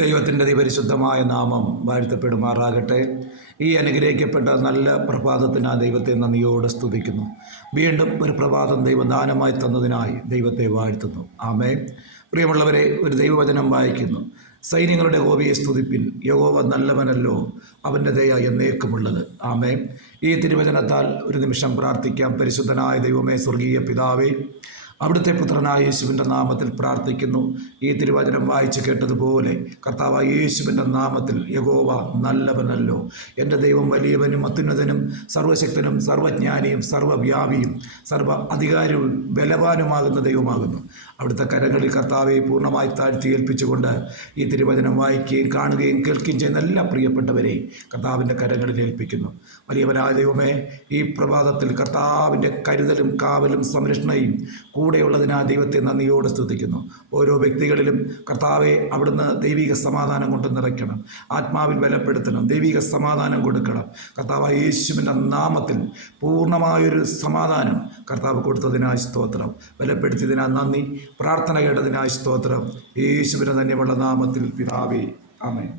ദൈവത്തിൻ്റെ അതിപരിശുദ്ധമായ നാമം വാഴ്ത്തപ്പെടുമാറാകട്ടെ. ഈ അനുഗ്രഹിക്കപ്പെട്ട നല്ല പ്രഭാതത്തിന് ദൈവത്തെ നന്ദിയോടെ സ്തുതിക്കുന്നു. വീണ്ടും ഒരു പ്രഭാതം ദൈവം ദാനമായി തന്നതിനായി ദൈവത്തെ വാഴ്ത്തുന്നു. ആമേൻ. പ്രിയമുള്ളവരെ, ഒരു ദൈവവചനം വായിക്കുന്നു. സൈന്യങ്ങളുടെ യഹോവയെ സ്തുതിപ്പിൻ, യഹോവ നല്ലവനല്ലോ, അവൻ്റെ ദയ എന്നേക്കുമുള്ളത്. ആമേൻ. ഈ തിരുവചനത്താൽ ഒരു നിമിഷം പ്രാർത്ഥിക്കാം. പരിശുദ്ധനായ ദൈവമേ, സ്വർഗീയ പിതാവേ, അവിടുത്തെ പുത്രനായ യേശുവിൻ്റെ നാമത്തിൽ പ്രാർത്ഥിക്കുന്നു. ഈ തിരുവചനം വായിച്ച് കേട്ടതുപോലെ കർത്താവായ യേശുവിൻ്റെ നാമത്തിൽ യഹോവ നല്ലവനല്ലോ, എൻ്റെ ദൈവം വലിയവനും അത്യുന്നതനും സർവശക്തനും സർവജ്ഞാനിയും സർവവ്യാപിയും സർവ അധികാരവും ബലവാനുമാകുന്ന ദൈവമാകുന്നു. അവിടുത്തെ കരങ്ങളിൽ കർത്താവെ പൂർണ്ണമായി താഴ്ത്തി ഏൽപ്പിച്ചുകൊണ്ട് ഈ തിരുവചനം വായിക്കുകയും കാണുകയും കേൾക്കുകയും ചെയ്യുന്ന എല്ലാ പ്രിയപ്പെട്ടവരെ കർത്താവിൻ്റെ കരങ്ങളിൽ ഏൽപ്പിക്കുന്നു. വലിയവനായ ദൈവമേ, ഈ പ്രഭാതത്തിൽ കർത്താവിൻ്റെ കരുതലും കാവലും സംരക്ഷണയും കൂടെയുള്ളതിനാൽ ദൈവത്തെ നന്ദിയോടെ സ്തുതിക്കുന്നു. ഓരോ വ്യക്തികളിലും കർത്താവെ അവിടുന്ന് ദൈവിക സമാധാനം കൊണ്ട് നിറയ്ക്കണം, ആത്മാവിൽ ബലപ്പെടുത്തണം, ദൈവിക സമാധാനം കൊടുക്കണം. കർത്താവായ യേശുവിൻ്റെ നാമത്തിൽ പൂർണ്ണമായൊരു സമാധാനം കർത്താവ് കൊടുത്തതിനായി സ്തോത്രം. ബലപ്പെടുത്തിയതിനാൽ നന്ദി. പ്രാർത്ഥന കേട്ടതിനായി സ്തോത്രം. യേശുവിൻ്റെ ധന്യമുള്ള നാമത്തിൽ പിതാവേ, ആമേൻ.